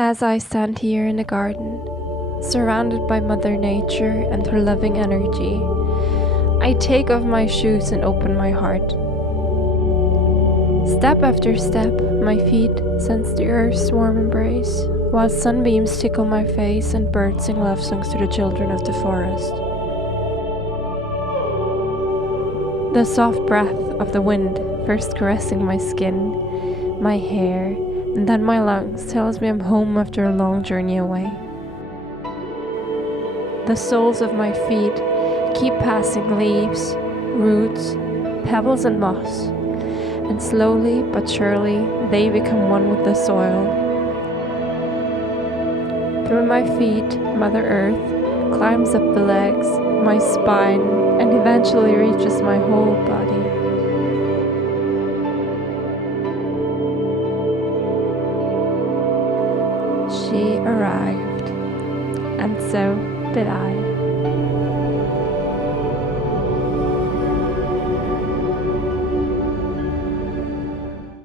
As I stand here in the garden, surrounded by Mother Nature and her loving energy, I take off my shoes and open my heart. Step after step, my feet sense the earth's warm embrace, while sunbeams tickle my face and birds sing love songs to the children of the forest. The soft breath of the wind first caressing my skin, my hair, and then my lungs tells me I'm home after a long journey away. The soles of my feet keep passing leaves, roots, pebbles and moss, and slowly but surely they become one with the soil. Through my feet, Mother Earth climbs up the legs, my spine, and eventually reaches my whole body. She arrived, and so did I.